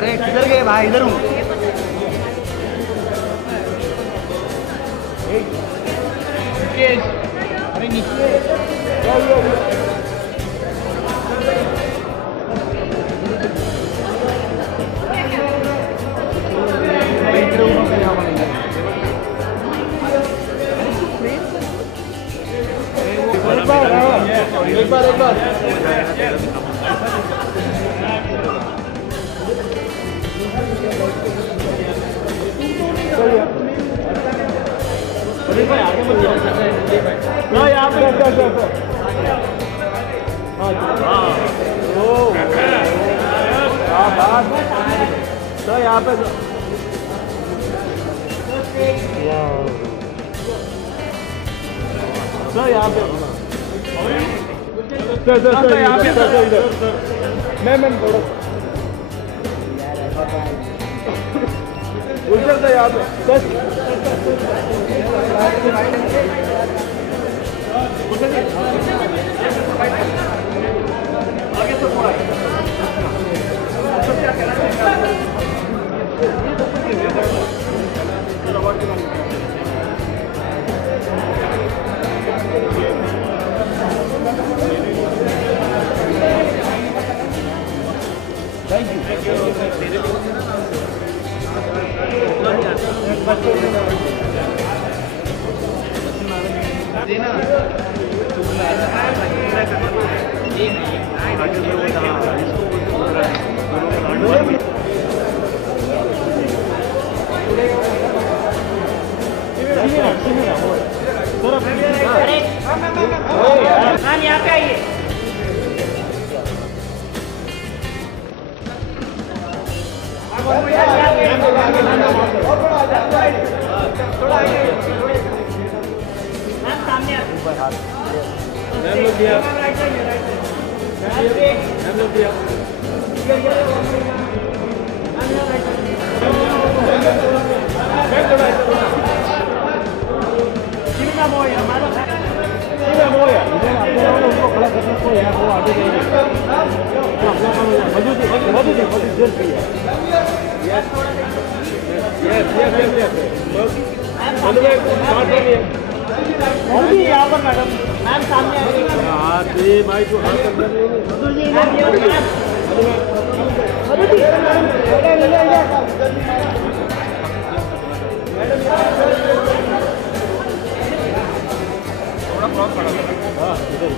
अरे किधर गए भाई? इधर हूँ। अरे नीचे एक बार आगे बढ़ जाओ। यहाँ पे तो यहाँ पे तो यहाँ पे मैं थोड़ा उधर से यहाँ पे आगे तो थोड़ा थैंक यू। मैम यहाँ पे आइए। मैम लोग दिया यहाँ पर मैडम मैम सामने आइए। भाई तो थोड़ा क्रॉस पड़ा। हाँ इधर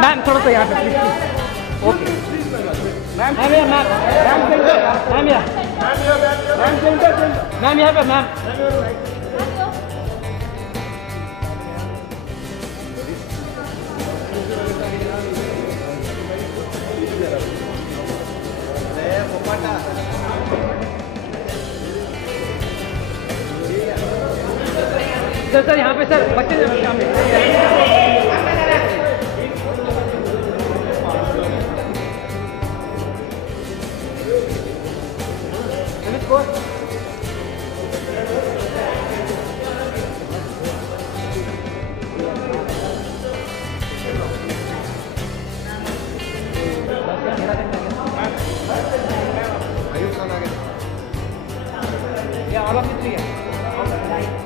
मैम थोड़ा सा यहाँ पे please. Okay ma'am ma'am ma'am ma'am ma'am यहाँ पे मैम। सर यहाँ पे सर बच्चे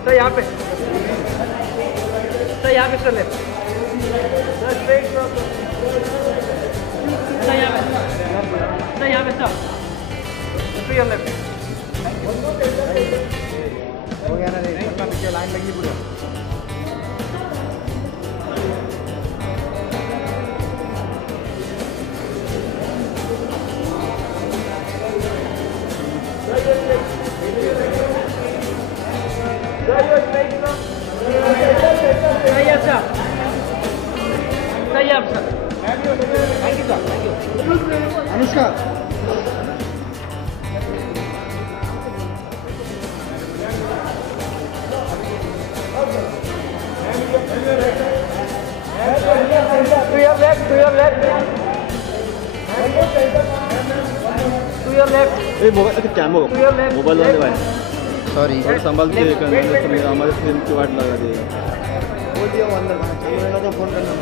सर यहाँ पे सर यहाँ पे sir left sir straight sir यहाँ पे सर यहाँ पे सर योर लेफ्ट हो गया ना रे अपना पीछे लाइन लगी पूरा Anushka to your left to your left to your left A mobile क्या मोबाइल वाले भाई सॉरी और संभाल के करना तो मेरा हमारे फिल्म की वाट लगा देगा बोल दिया वो अंदर चलो तो फोन करना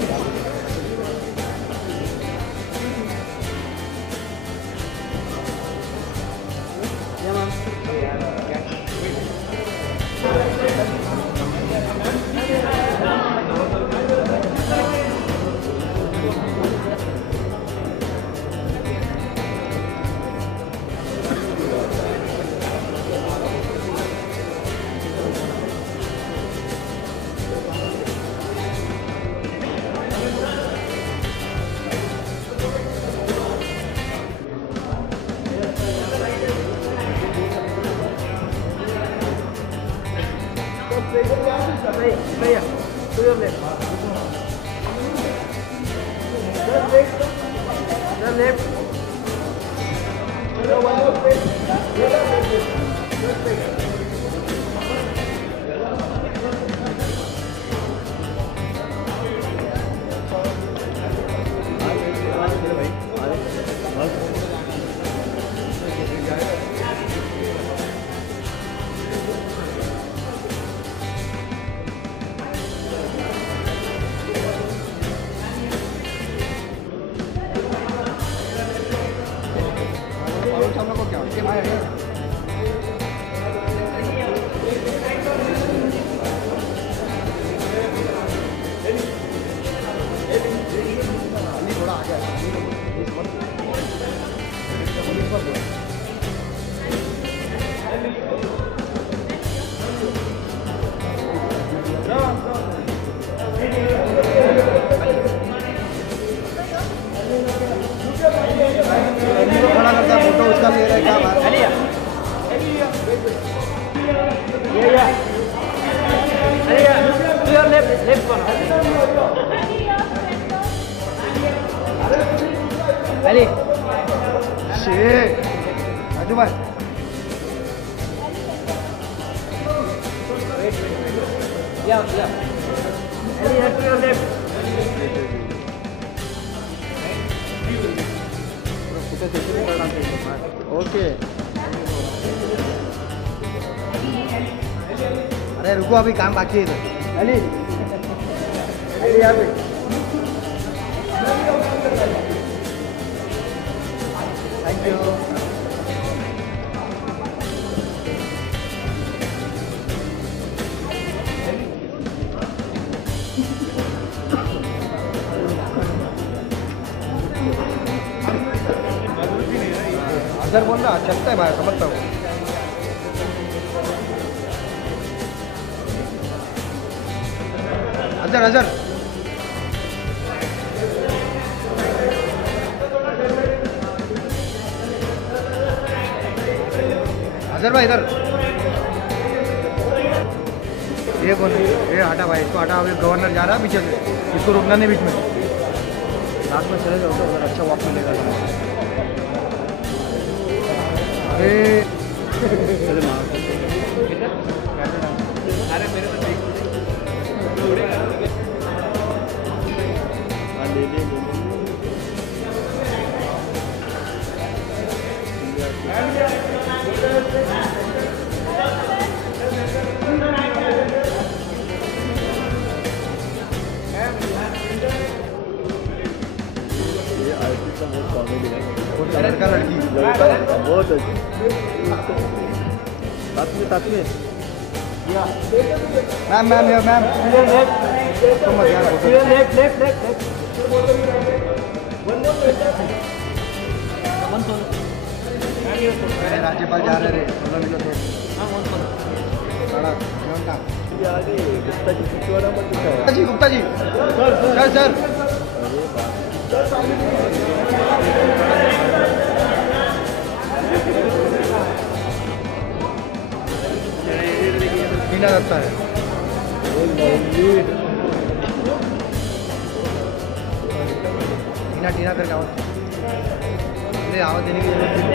to your left the left the one more space Ali. Shit. Aduh, Bang. Wait. Yeah. Ali, head to your left. Okay अरे रुको अभी काम बाकी है इधर Ali यहाँ पे थैंक यू अजहर बोल रहा चलता है भाई, समझता हूँ। अजहर अजहर अजहर भाई इधर। ये कौन है? ये हटा भाई, इसको हटा। अभी गवर्नर जा रहा है पीछे से, इसको रुकना नहीं बीच में। रात में चले जाओ तो उधर अच्छा वॉक मिलेगा। अरे अरे मेरे को देख लड़का लड़की बहुत अच्छी साथ में मैम मैम मैम तो मत यार। राज्यपाल जा रहे रे, 16 minute Gupta ji, Gupta ji sir sir टीना लगता है। टीना टीना करके आवाज देने की जरूरत नहीं।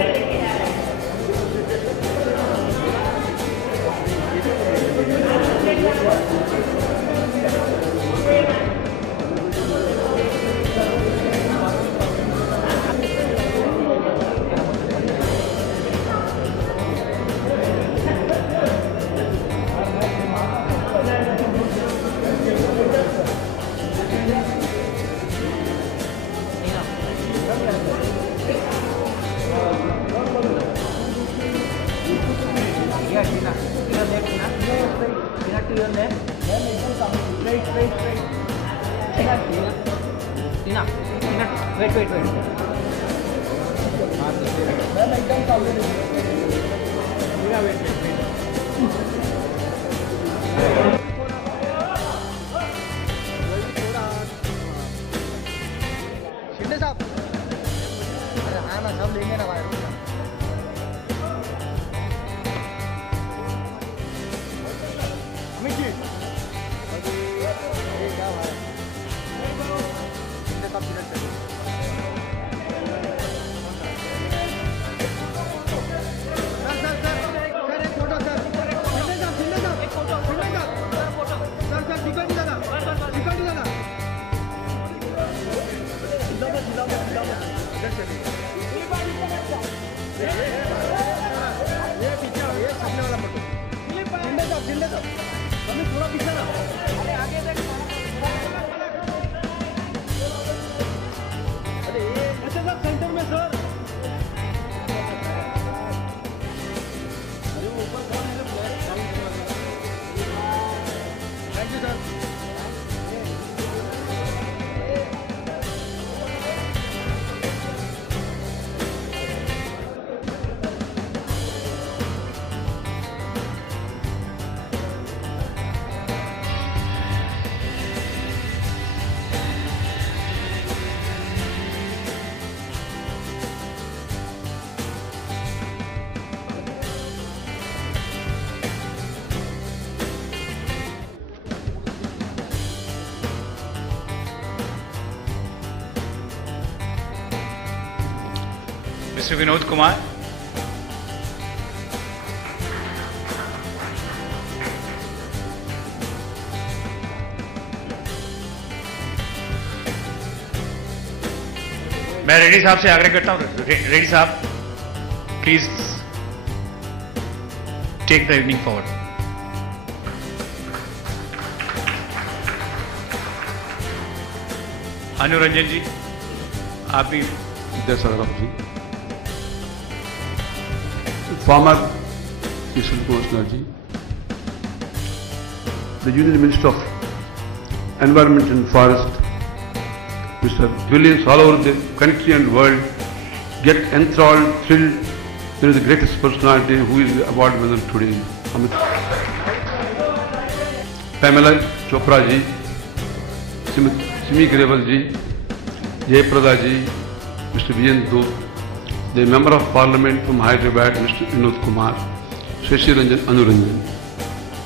Wait. शिंदे साहब, अरे हाँ ना, सब लेंगे ना भाई। अमित जी, क्या भाई? शिंदे साहब किधर चले? थोड़ा पीछे ना, अरे आगे देख। अरे अच्छा सर, सेंटर में सर। अरे वो ऊपर कौन है? Thank you sir. Mr. Vinod Kumar. मैं रेड्डी साहब से आग्रह करता हूं, रेड्डी साहब please take the evening forward. Anuranjan ji, आप भी। Vidyasagar ji, Farmer Krishna Kumar ji, the Union Minister of Environment and Forest, Mr. Julius, all over the country and world get enthralled, thrilled there is the greatest personality who is the award winner today, Pamela Chopra ji, Simi Grewal ji, Jayaprada ji, Mr. Vijen Dub, the Member of Parliament from Hyderabad, Mr. Vinod Kumar, Shashi Ranjan Anuranjan.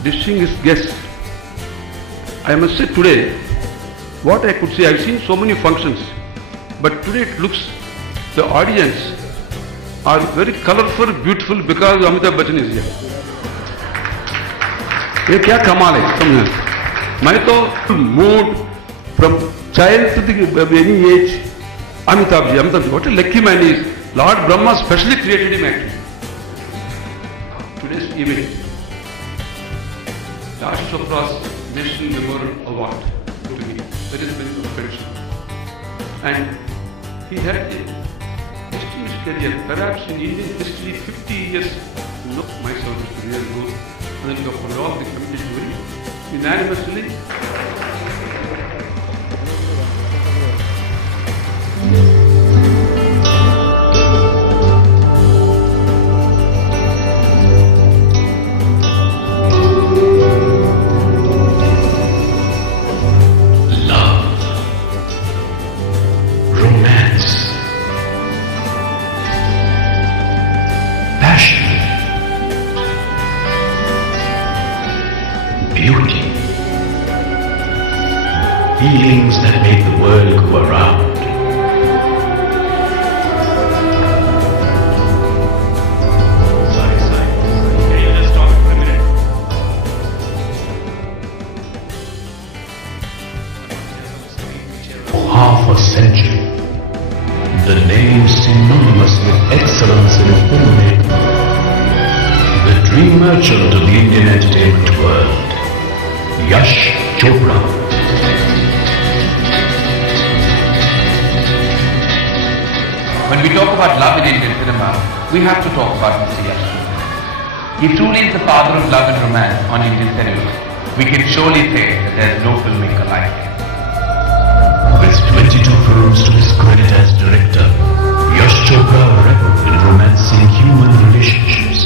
Distinguished guests, I must say today, what I could say, I've seen so many functions, but today it looks, the audience are very colorful, beautiful because Amitabh Bachchan is here. ये क्या कमाल है समझे? मैं तो mood from child to the any age, Amitabh ji, what a lucky man is. Lord Brahma specially created him actually. Today's event, Yash Chopra's National Memorial Award to me. That is a very good prediction. And he had a distinguished career, perhaps in Indian history, 50 years. Look, myself is really good. And then you have all the committee very unanimously. Beauty, feelings that make the world go around. Sorry. Can you just stop for a minute? For half a century, the name synonymous with excellence in filmmaking, the dream merchant of the Indian entertainment world, Yash Chopra. When we talk about love in Indian cinema, we have to talk about Mr. Yash Chopra. He truly is the father of love and romance on Indian cinema. We can surely say that there is no filmmaker like him. With 22 films to his credit as director, Yash Chopra reveled in romancing human relationships.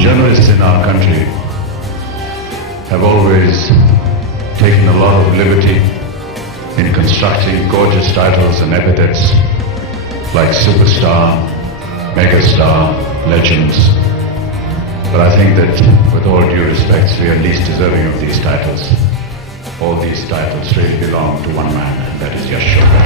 Journalists in our country have always taken a lot of liberty in constructing gorgeous titles and epithets like superstar, megastar, legends. But I think that with all due respect, we are least deserving of these titles. All these titles really belong to one man, and that is Yash Chopra.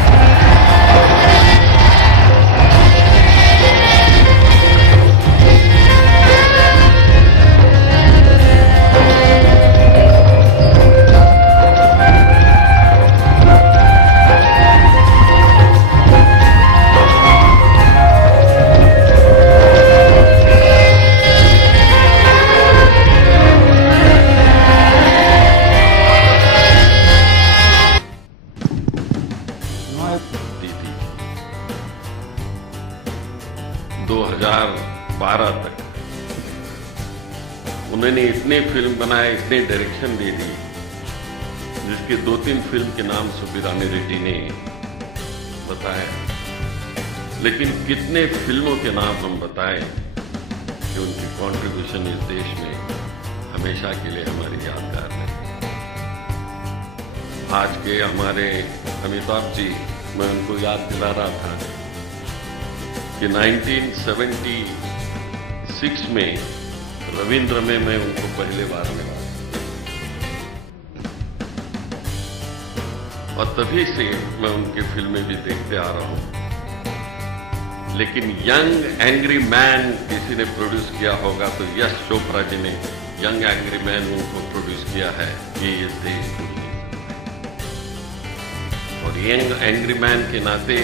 तक उन्होंने इतने film बनाए, इतने direction दे दी, जिसके 2-3 film के नाम सुब्बीरामी रेड्डी ने बताया। लेकिन कितने फिल्मों के नाम हम बताएं कि उनकी कंट्रीब्यूशन इस देश में हमेशा के लिए हमारी यादगार है। आज के हमारे अमिताभ जी, मैं उनको याद दिला रहा था कि 1976 में रविंद्र में मैं उनको पहले बार मिला और तभी से मैं उनकी फिल्में भी देखते आ रहा हूं। लेकिन यंग एंग्री मैन किसी ने प्रोड्यूस किया होगा तो यश चोपड़ा जी ने यंग एंग्री मैन उनको प्रोड्यूस किया है, ये देश भूल नहीं सकता। और यंग एंग्री मैन के नाते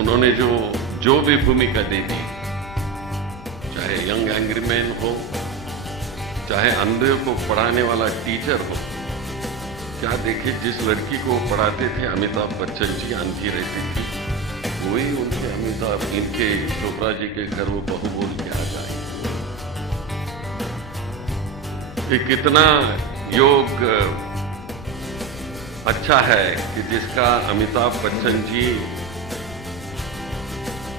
उन्होंने जो भी भूमिका दे दी, चाहे यंग एंग्री मैन हो, चाहे अंधों को पढ़ाने वाला टीचर हो। क्या देखे, जिस लड़की को पढ़ाते थे अमिताभ बच्चन जी, अंधी रहती थी, वही उनके अमिताभ इनके चोपड़ा जी के घर वो बहू बोल के आ जाए। ये कितना योग अच्छा है कि जिसका अमिताभ बच्चन जी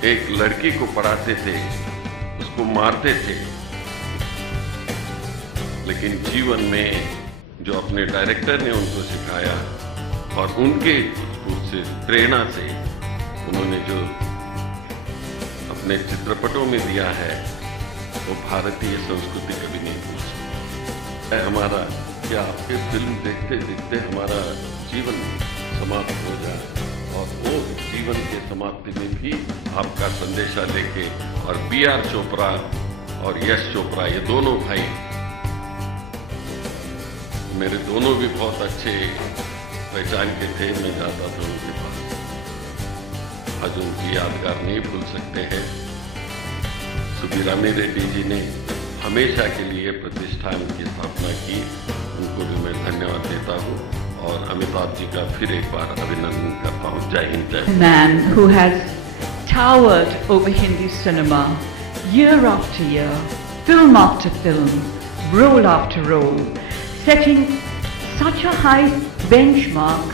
एक लड़की को पढ़ाते थे, उसको मारते थे, लेकिन जीवन में जो अपने डायरेक्टर ने उनको सिखाया और उनके उससे प्रेरणा से उन्होंने जो अपने चित्रपटों में दिया है, वो भारतीय संस्कृति कभी नहीं भूल सकती। हमारा क्या आपके फिल्म देखते देखते हमारा जीवन समाप्त हो जाए और वो जीवन के समाप्ति में भी आपका संदेशा लेके, और B.R. चोपड़ा और यश चोपड़ा, ये दोनों भाई मेरे दोनों भी बहुत अच्छे पहचान के थे। मैं जाता था उनके पास, आज उनकी यादगार नहीं भूल सकते हैं। सुब्बीरामी रेड्डी जी ने हमेशा के लिए प्रतिष्ठान की स्थापना की, उनको भी मैं धन्यवाद देता हूँ और अमिताभ जी का फिर एक बार अभिनंदन करता हूँ। जय हिंद, जय Hind. Man who has towered over Hindi cinema year after year, film after film, role after role, setting such a high benchmark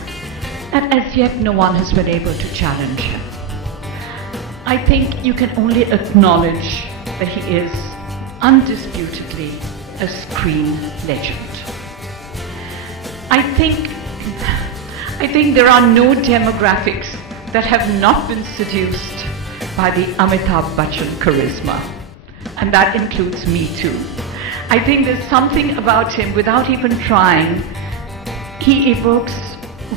that as yet no one has been able to challenge him. I think you can only acknowledge that he is undisputedly a screen legend. I think there are no demographics that have not been seduced by the Amitabh Bachchan charisma, and that includes me too. I think there's something about him, without even trying, he evokes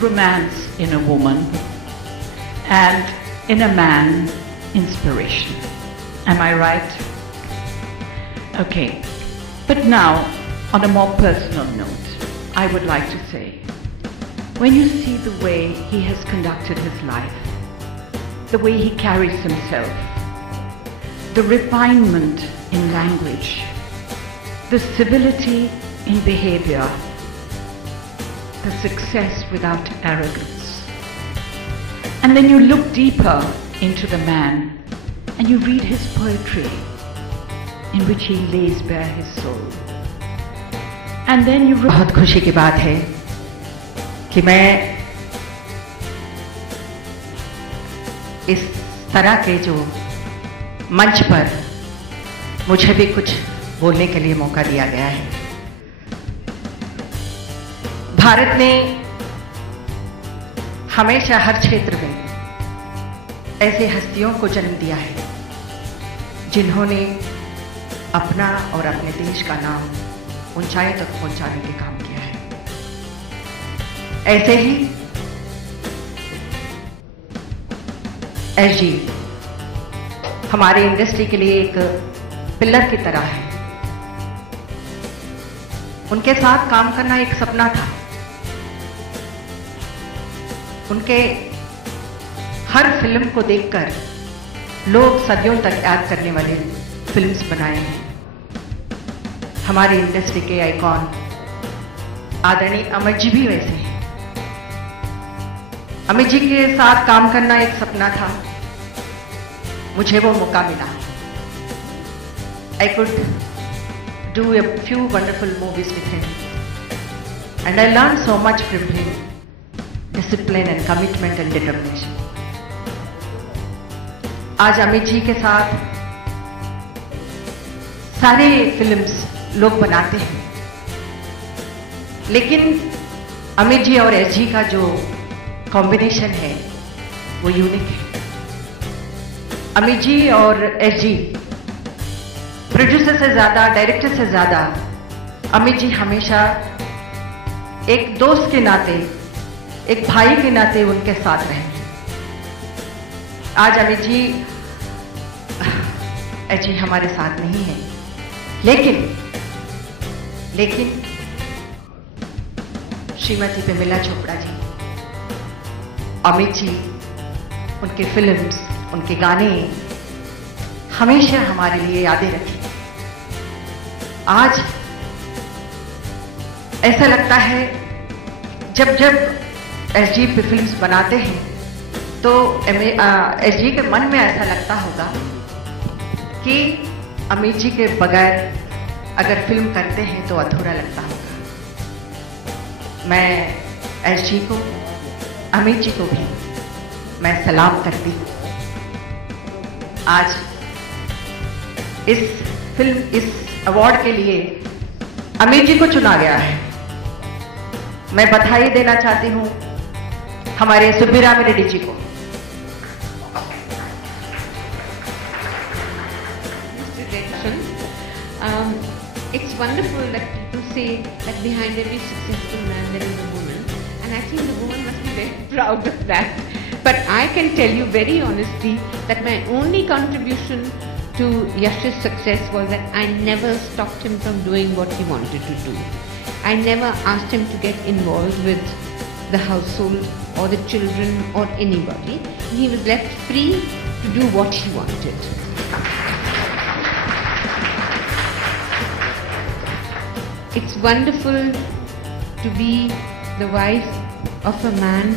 romance in a woman and in a man, inspiration. Am I right? Okay. But now, on a more personal note, I would like to say, when you see the way he has conducted his life, the way he carries himself, the refinement in language, the civility in behavior, the success without arrogance. And then you look deeper into the man and you read his poetry in which he lays bare his soul. And then you... बहुत खुशी की बात है कि मैं इस तरह के जो मंच पर मुझे भी कुछ बोलने के लिए मौका दिया गया है। भारत ने हमेशा हर क्षेत्र में ऐसे हस्तियों को जन्म दिया है जिन्होंने अपना और अपने देश का नाम ऊंचाई तक पहुंचाने के काम किया है। ऐसे ही एसजी हमारे इंडस्ट्री के लिए एक पिलर की तरह है। उनके साथ काम करना एक सपना था। उनके हर फिल्म को देखकर लोग सदियों तक याद करने वाले फिल्म्स बनाए हैं। हमारी इंडस्ट्री के आइकॉन आदरणीय अमित जी भी वैसे हैं। अमित जी के साथ काम करना एक सपना था, मुझे वो मौका मिला। I could do a few wonderful movies with him, and I learned so much from him: discipline and commitment and determination. आज अमित जी के साथ सारे फिल्म्स लोग बनाते हैं, लेकिन अमित जी और एसजी का जो कॉम्बिनेशन है वो यूनिक है। अमित जी और एसजी प्रोड्यूसर से ज्यादा, डायरेक्टर से ज्यादा अमित जी हमेशा एक दोस्त के नाते, एक भाई के नाते उनके साथ रहे। आज अमित जी एजी हमारे साथ नहीं है, लेकिन श्रीमती प्रमिला चोपड़ा जी, अमित जी, उनके फिल्म्स, उनके गाने हमेशा हमारे लिए यादें रखी। आज ऐसा लगता है जब एसजी पे फिल्म्स बनाते हैं तो एसजी के मन में ऐसा लगता होगा कि अमित जी के बगैर अगर फिल्म करते हैं तो अधूरा लगता होगा। मैं एसजी को, अमित जी को भी मैं सलाम करती हूँ। आज इस अवार्ड के लिए अमित जी को चुना गया है। मैं बधाई देना चाहती हूँ हमारे सुब्बीराम रेड्डी जी को। It's wonderful that people say that behind every successful man there is a woman, and I think the woman must be very proud of that. But I can tell you very honestly that my only contribution to Yash's success was that I never stopped him from doing what he wanted to do. I never asked him to get involved with the household or the children or anybody. He was left free to do what he wanted. It's wonderful to be the wife of a man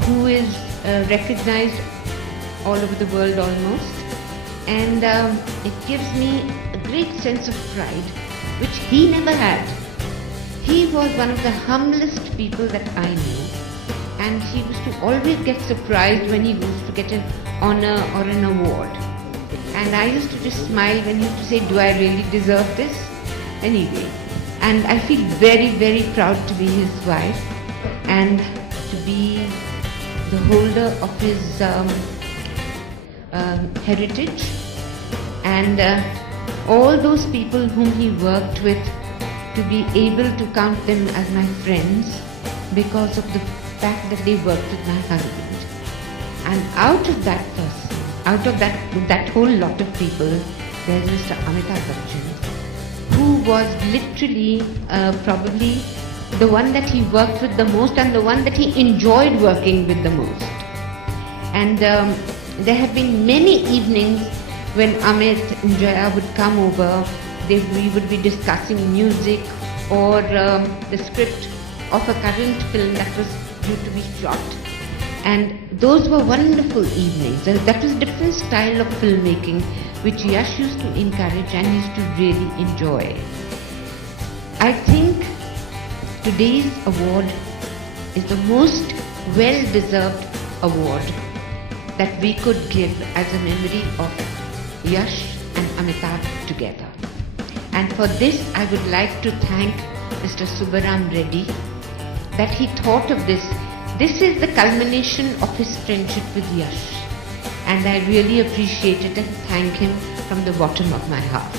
who is recognized all over the world almost, and it gives me a great sense of pride which he never had. He was one of the humblest people that I knew, and he used to always get surprised when he used to get an honor or an award, and I used to just smile when he used to say, do I really deserve this? Anyway, and I feel very, very proud to be his wife and to be the holder of his heritage, and all those people whom he worked with, to be able to count them as my friends because of the fact that they worked with my husband. And out of that person, out of that whole lot of people, there's Mr. Amitabh Bachchan, who was literally probably the one that he worked with the most and the one that he enjoyed working with the most. And there have been many evenings when Amit and Jaya would come over. We would be discussing music or the script of a current film that was due to be shot. And those were wonderful evenings. And that was a different style of filmmaking which Yash used to encourage and used to really enjoy. I think today's award is the most well-deserved award that we could give as a memory of Yash and Amitabh together. And for this, I would like to thank Mr. Subbaram Reddy that he thought of this. This is the culmination of his friendship with Yash. And I really appreciate it and thank him from the bottom of my heart.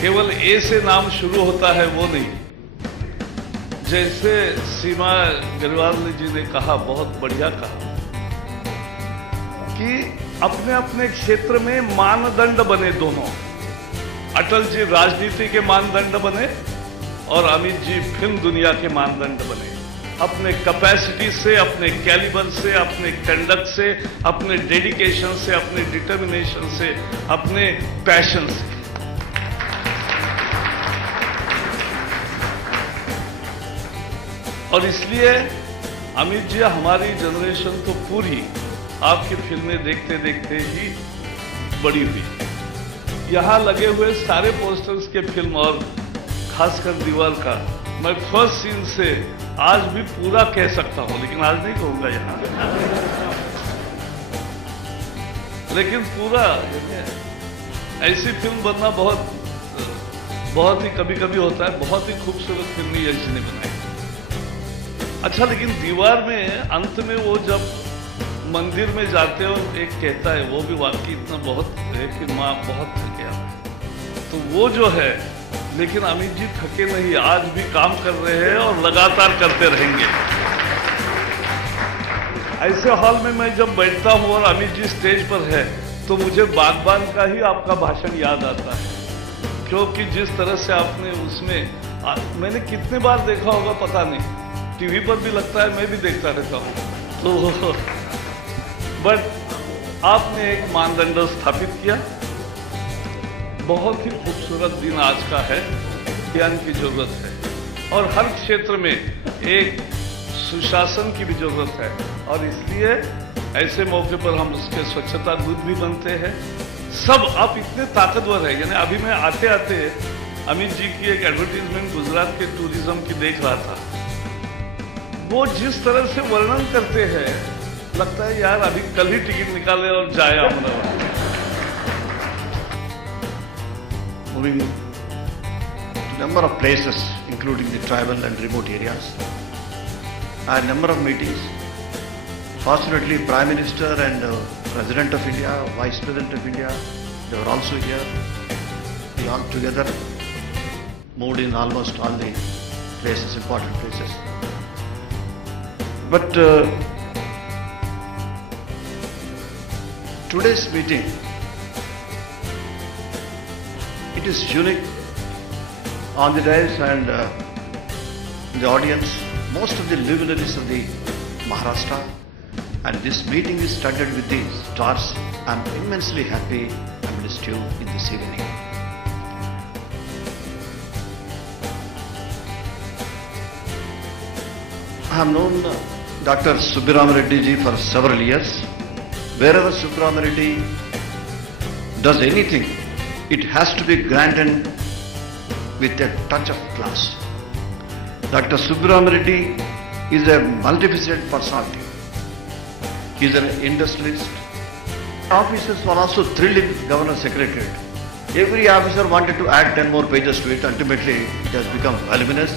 केवल ए से नाम शुरू होता है वो नहीं, जैसे सीमा ग्रेवाल जी ने कहा, बहुत बढ़िया कहा कि अपने अपने क्षेत्र में मानदंड बने दोनों। अटल जी राजनीति के मानदंड बने और अमित जी फिल्म दुनिया के मानदंड बने। अपने कैपेसिटी से, अपने कैलिबर से, अपने कंडक्ट से, अपने डेडिकेशन से, अपने डिटर्मिनेशन से, अपने पैशन से। और इसलिए अमित जी, हमारी जनरेशन तो पूरी आपकी फिल्में देखते देखते ही बड़ी हुई। यहां लगे हुए सारे पोस्टर्स के फिल्म और खासकर दीवार का मैं फर्स्ट सीन से आज भी पूरा कह सकता हूं, लेकिन आज नहीं कहूंगा यहां। लेकिन पूरा ऐसी फिल्म बनना बहुत ही कभी कभी होता है। बहुत ही खूबसूरत फिल्म यश ने बनाई। अच्छा, लेकिन दीवार में अंत में वो जब मंदिर में जाते हो, एक कहता है, वो भी वाकई इतना बहुत है कि माँ बहुत थके आप, तो वो जो है। लेकिन अमित जी थके नहीं, आज भी काम कर रहे हैं और लगातार करते रहेंगे। ऐसे हॉल में मैं जब बैठता हूँ और अमित जी स्टेज पर है तो मुझे बागबान का ही आपका भाषण याद आता है, क्योंकि जिस तरह से आपने उसमें मैंने कितने बार देखा होगा पता नहीं, टीवी पर भी लगता है, मैं भी देखता रहता हूँ, तो बट आपने एक मानदंड स्थापित किया। बहुत ही खूबसूरत दिन आज का है, ज्ञान की जरूरत है और हर क्षेत्र में एक सुशासन की भी जरूरत है, और इसलिए ऐसे मौके पर हम उसके स्वच्छता दूत भी बनते हैं। सब आप इतने ताकतवर है, यानी अभी मैं आते आते अमित जी की एक एडवर्टीजमेंट गुजरात के टूरिज्म की देख रहा था, वो जिस तरह से वर्णन करते हैं लगता है यार अभी कल ही टिकट निकाले और जाए Amravati. Moving to number of places, including the tribal and remote areas, and number of meetings. Fortunately, Prime Minister and President of India, Vice President of India, they were also here. We all together moved in almost all the places, important places. But today's meeting, it is unique. On the dais and in the audience, most of the luminaries of the Maharashtra, and this meeting is studded with the stars. I am immensely happy amidst you in this evening. I have known Dr. Subbirama Reddy ji for several years. Wherever Subbirama Reddy does anything, it has to be grand and with a touch of class. Dr. Subbirama Reddy is a multifaceted personality. He is an industrialist. Officers were also thrilled in Governor Secretariat. Every officer wanted to add 10 more pages to it. Ultimately, it has become voluminous.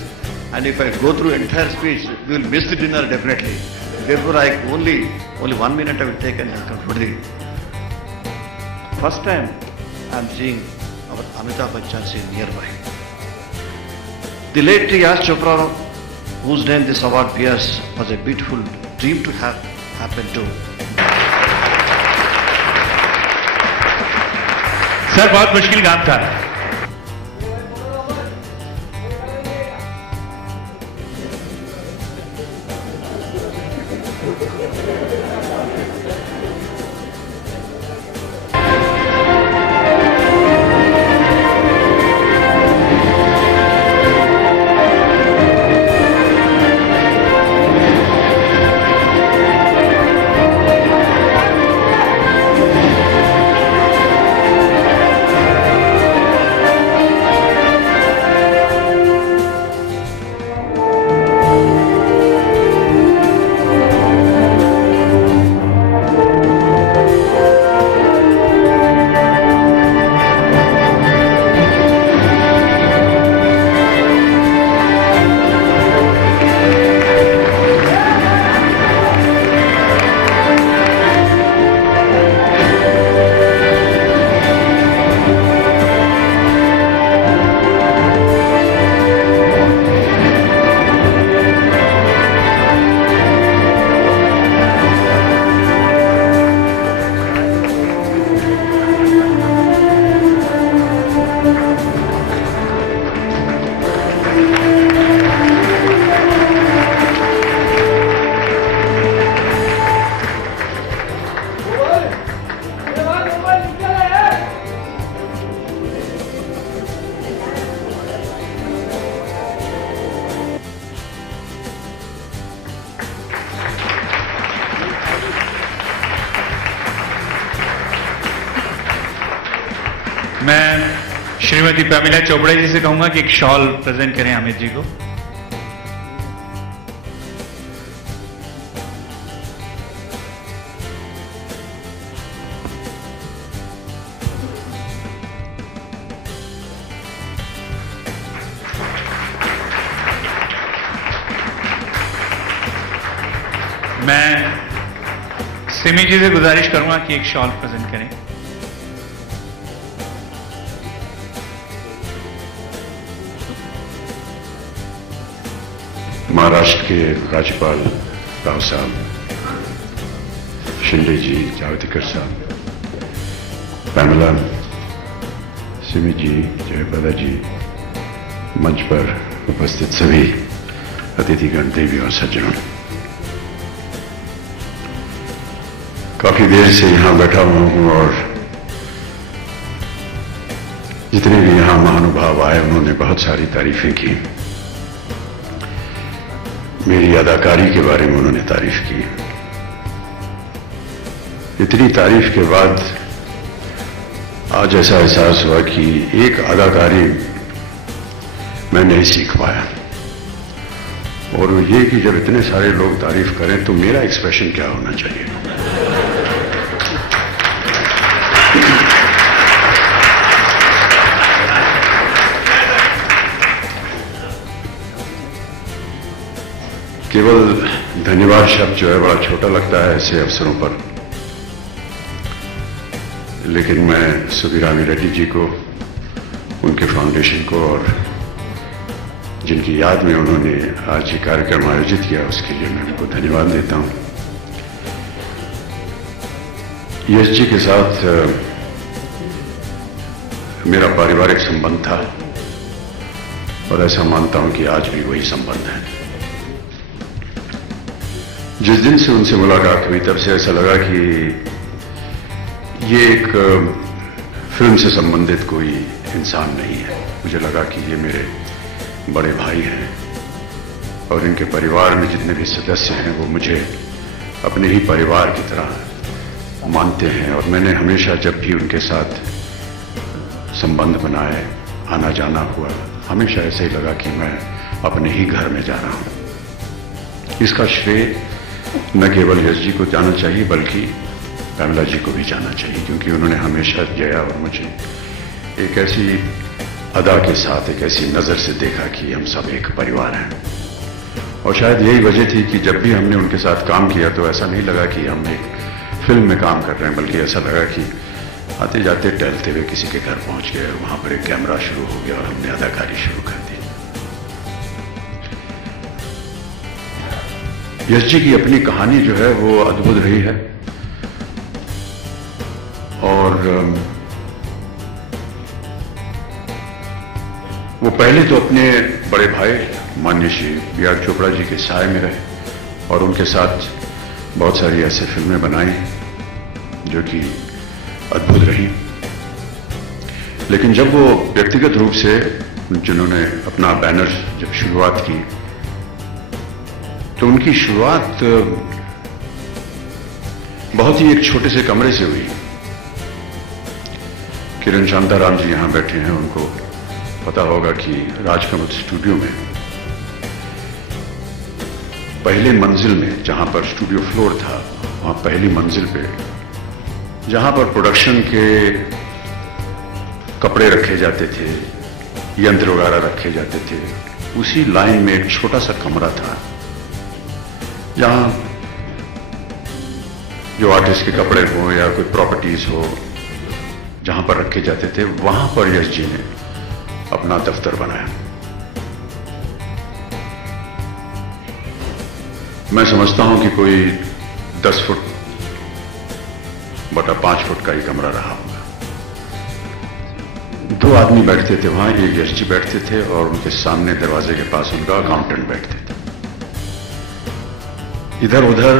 And if I go through entire speech, we will miss the dinner definitely. Therefore, only 1 minute I will take and conclude the first time I am seeing our Amitabh Bachchan nearby. The late Yash Chopra, whose name this award bears, was a beautiful dream to have happened to. Sir बहुत मुश्किल काम था। मैं श्रीमती प्रमिला चोपड़ा जी से कहूंगा कि एक shawl present करें अमित जी को। मैं सिमी जी से गुजारिश करूंगा कि एक शॉल प्रेजेंट करें। महाराष्ट्र के राज्यपाल राव साहब, शिंदे जी, जावड़ेकर साहब, पैमला, सिमी जी, जयप्रदा जी, मंच पर उपस्थित सभी अतिथिगण, देवी और सज्जनों, काफी देर से यहां बैठा हुआ हूं और जितने भी यहां महानुभाव आए उन्होंने बहुत सारी तारीफें की। मेरी अदाकारी के बारे में उन्होंने तारीफ की। इतनी तारीफ के बाद आज ऐसा एहसास हुआ कि एक अदाकारी मैं नहीं सीख पाया, और वो ये कि जब इतने सारे लोग तारीफ करें तो मेरा एक्सप्रेशन क्या होना चाहिए। केवल धन्यवाद शब्द जो है बड़ा छोटा लगता है ऐसे अवसरों पर, लेकिन मैं सुबीरामी रेड्डी जी को, उनके फाउंडेशन को और जिनकी याद में उन्होंने आज ये कार्यक्रम आयोजित किया उसके लिए मैं उनको धन्यवाद देता हूं। यश जी के साथ मेरा पारिवारिक संबंध था और ऐसा मानता हूं कि आज भी वही संबंध है। जिस दिन से उनसे मुलाकात हुई तब से ऐसा लगा कि ये एक फिल्म से संबंधित कोई इंसान नहीं है। मुझे लगा कि ये मेरे बड़े भाई हैं और इनके परिवार में जितने भी सदस्य हैं वो मुझे अपने ही परिवार की तरह मानते हैं, और मैंने हमेशा जब भी उनके साथ संबंध बनाए, आना जाना हुआ, हमेशा ऐसे ही लगा कि मैं अपने ही घर में जा रहा हूं। इसका श्रेय न केवल यश जी को जाना चाहिए बल्कि पैमला जी को भी जाना चाहिए, क्योंकि उन्होंने हमेशा जया और मुझे एक ऐसी अदा के साथ, एक ऐसी नजर से देखा कि हम सब एक परिवार हैं। और शायद यही वजह थी कि जब भी हमने उनके साथ काम किया तो ऐसा नहीं लगा कि हम एक फिल्म में काम कर रहे हैं, बल्कि ऐसा लगा कि आते जाते टहलते हुए किसी के घर पहुंच गए और वहां पर एक कैमरा शुरू हो गया और हमने अदाकारी शुरू कर दी। यश जी की अपनी कहानी जो है वो अद्भुत रही है, और वो पहले तो अपने बड़े भाई माननीय श्री बी.आर. चोपड़ा जी के साय में रहे और उनके साथ बहुत सारी ऐसी फिल्में बनाई जो कि अद्भुत रही। लेकिन जब वो व्यक्तिगत रूप से जिन्होंने अपना बैनर जब शुरुआत की तो उनकी शुरुआत बहुत ही एक छोटे से कमरे से हुई। किरण शांताराम जी यहां बैठे हैं, उनको पता होगा कि राजकमल स्टूडियो में पहले मंजिल में, जहां पर स्टूडियो फ्लोर था, वहां पहली मंजिल पे जहां पर प्रोडक्शन के कपड़े रखे जाते थे, यंत्र वगैरह रखे जाते थे, उसी लाइन में एक छोटा सा कमरा था जहां जो आर्टिस्ट के कपड़े हो या कोई प्रॉपर्टीज हो जहां पर रखे जाते थे, वहां पर यश जी ने अपना दफ्तर बनाया। मैं समझता हूं कि कोई 10 फुट बटा 5 फुट का ही कमरा रहा होगा। 2 आदमी बैठते थे वहां, एक यश जी बैठते थे और उनके सामने दरवाजे के पास उनका अकाउंटेंट बैठते थे। इधर उधर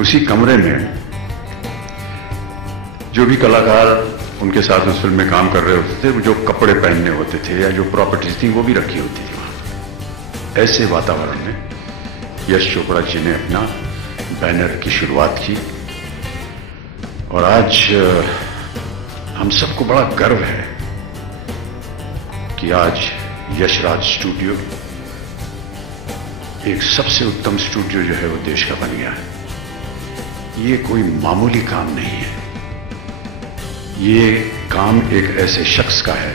उसी कमरे में जो भी कलाकार उनके साथ उस फिल्म में काम कर रहे होते थे, जो कपड़े पहनने होते थे या जो प्रॉपर्टीज थी वो भी रखी होती थी वहां। ऐसे वातावरण में यश चोपड़ा जी ने अपना बैनर की शुरुआत की और आज हम सबको बड़ा गर्व है कि आज यशराज स्टूडियो एक सबसे उत्तम स्टूडियो जो है वो देश का बन गया है। ये कोई मामूली काम नहीं है, ये काम एक ऐसे शख्स का है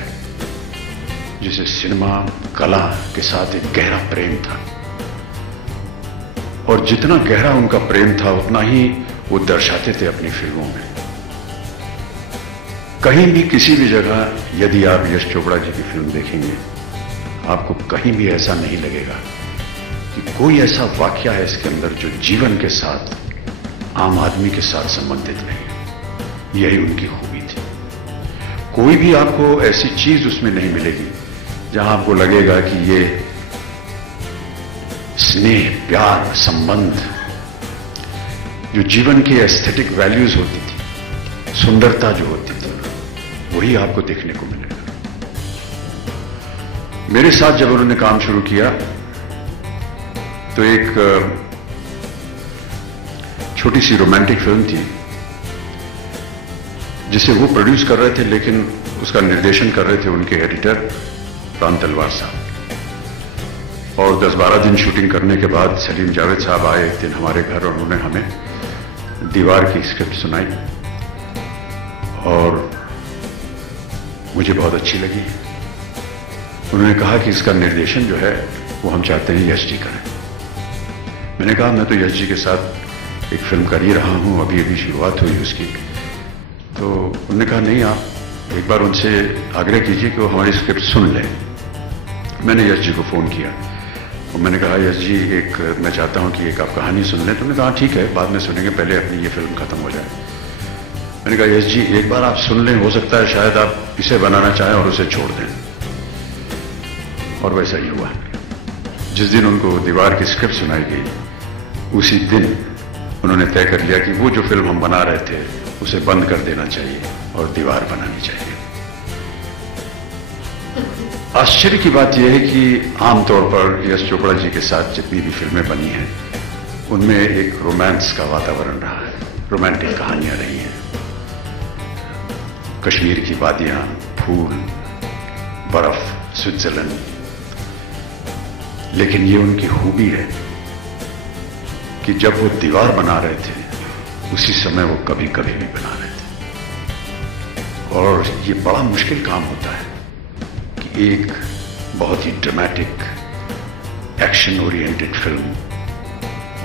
जिसे सिनेमा कला के साथ एक गहरा प्रेम था, और जितना गहरा उनका प्रेम था उतना ही वो दर्शाते थे अपनी फिल्मों में। कहीं भी किसी भी जगह यदि आप यश चोपड़ा जी की फिल्म देखेंगे, आपको कहीं भी ऐसा नहीं लगेगा कि कोई ऐसा वाकया है इसके अंदर जो जीवन के साथ आम आदमी के साथ संबंधित नहीं। यही उनकी खूबी थी। कोई भी आपको ऐसी चीज उसमें नहीं मिलेगी जहां आपको लगेगा कि ये स्नेह, प्यार, संबंध, जो जीवन की एस्थेटिक वैल्यूज होती थी, सुंदरता जो होती थी, वही आपको देखने को मिलेगा। मेरे साथ जब उन्होंने काम शुरू किया तो एक छोटी सी रोमांटिक फिल्म थी जिसे वो प्रोड्यूस कर रहे थे, लेकिन उसका निर्देशन कर रहे थे उनके एडिटर राम तलवार साहब। और 10-12 दिन शूटिंग करने के बाद सलीम जावेद साहब आए एक दिन हमारे घर और उन्होंने हमें दीवार की स्क्रिप्ट सुनाई और मुझे बहुत अच्छी लगी। उन्होंने कहा कि इसका निर्देशन जो है वो हम चाहते हैं यश जी करें। मैंने कहा मैं तो यश जी के साथ एक फिल्म कर ही रहा हूं, अभी अभी शुरुआत हुई उसकी। तो उन्होंने कहा नहीं, आप एक बार उनसे आग्रह कीजिए कि वो हमारी स्क्रिप्ट सुन लें। मैंने यश जी को फोन किया और मैंने कहा यश जी, मैं चाहता हूं कि एक आप कहानी सुन लें। तो उन्होंने कहा ठीक है, बाद में सुनेंगे, पहले अपनी ये फिल्म खत्म हो जाए। मैंने कहा यश जी, एक बार आप सुन लें, हो सकता है शायद आप इसे बनाना चाहें और उसे छोड़ दें। और वैसा ही हुआ। जिस दिन उनको दीवार की स्क्रिप्ट सुनाई गई, उसी दिन उन्होंने तय कर लिया कि वो जो फिल्म हम बना रहे थे उसे बंद कर देना चाहिए और दीवार बनानी चाहिए। आश्चर्य की बात यह है कि आमतौर पर यश चोपड़ा जी के साथ जितनी भी फिल्में बनी हैं उनमें एक रोमांस का वातावरण रहा है, रोमांटिक कहानियां रही हैं। कश्मीर की वादियां, फूल, बर्फ, स्विट्जरलैंड। लेकिन ये उनकी खूबी है कि जब वो दीवार बना रहे थे उसी समय वो कभी कभी भी बना रहे थे। और ये बड़ा मुश्किल काम होता है कि एक बहुत ही ड्रामेटिक एक्शन ओरिएंटेड फिल्म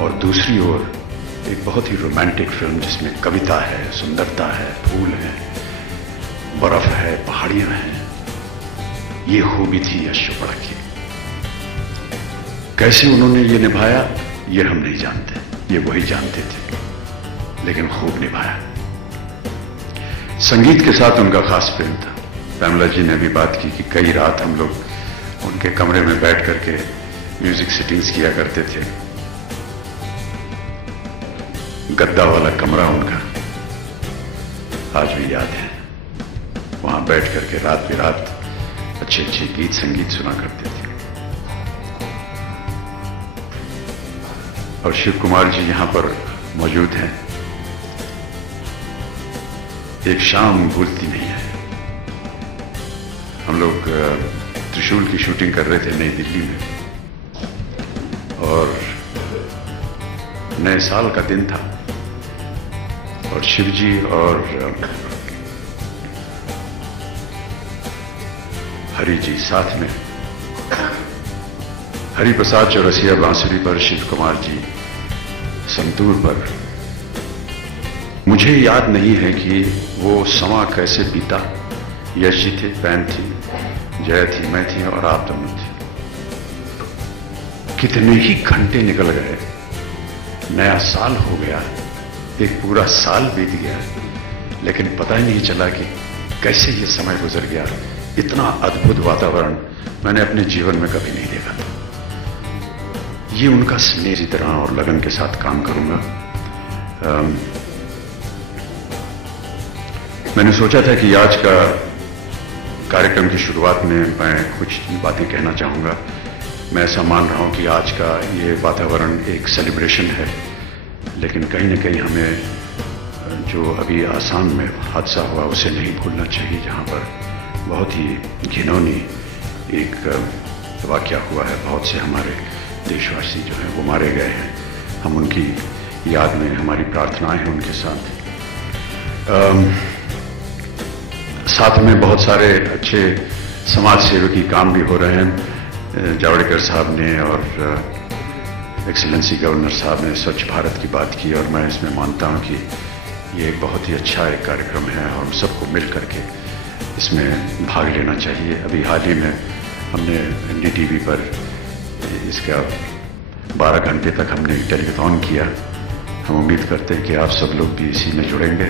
और दूसरी ओर एक बहुत ही रोमांटिक फिल्म जिसमें कविता है, सुंदरता है, फूल है, बर्फ है, पहाड़ियां हैं। ये खूबी थी यश चोपड़ा की। कैसे उन्होंने ये निभाया ये हम नहीं जानते, ये वही जानते थे, लेकिन खूब निभाया। संगीत के साथ उनका खास प्रेम था। पैमला जी ने भी बात की कि कई रात हम लोग उनके कमरे में बैठ करके म्यूजिक सिटिंग्स किया करते थे। गद्दा वाला कमरा उनका आज भी याद है। वहां बैठ करके रात बिरात अच्छे अच्छे गीत संगीत सुना करते थे। और शिव कुमार जी यहां पर मौजूद हैं। एक शाम भूलती नहीं है। हम लोग त्रिशूल की शूटिंग कर रहे थे नई दिल्ली में और नए साल का दिन था और शिव जी और हरि जी साथ में। हरि प्रसाद चौरसिया बांसुरी पर, शिव कुमार जी संतूर पर। मुझे याद नहीं है कि वो समा कैसे बीता। यश जी थे, पैन थी, जया थी, मैं थी और आप दोनों थे। कितने ही घंटे निकल गए, नया साल हो गया, एक पूरा साल बीत गया, लेकिन पता ही नहीं चला कि कैसे ये समय गुजर गया। इतना अद्भुत वातावरण मैंने अपने जीवन में कभी नहीं देखा था। ये उनका स्नेह इसी तरह और लगन के साथ काम करूंगा। मैंने सोचा था कि आज का कार्यक्रम की शुरुआत में मैं कुछ बातें कहना चाहूंगा। मैं ऐसा मान रहा हूं कि आज का ये वातावरण एक सेलिब्रेशन है, लेकिन कहीं न कहीं हमें जो अभी आसाम में हादसा हुआ उसे नहीं भूलना चाहिए, जहां पर बहुत ही घिनौनी एक वाकया हुआ है। बहुत से हमारे देशवासी जो हैं वो मारे गए हैं। हम उनकी याद में, हमारी प्रार्थनाएं हैं उनके साथ। साथ में बहुत सारे अच्छे समाज सेवकी काम भी हो रहे हैं। जावड़ेकर साहब ने और एक्सीलेंसी गवर्नर साहब ने स्वच्छ भारत की बात की और मैं इसमें मानता हूं कि ये एक बहुत ही अच्छा एक कार्यक्रम है और हम सबको मिल करके इसमें भाग लेना चाहिए। अभी हाल ही में हमने NDTV पर इसका 12 घंटे तक हमने टेलीथॉन किया हम उम्मीद करते हैं कि आप सब लोग भी इसी में जुड़ेंगे।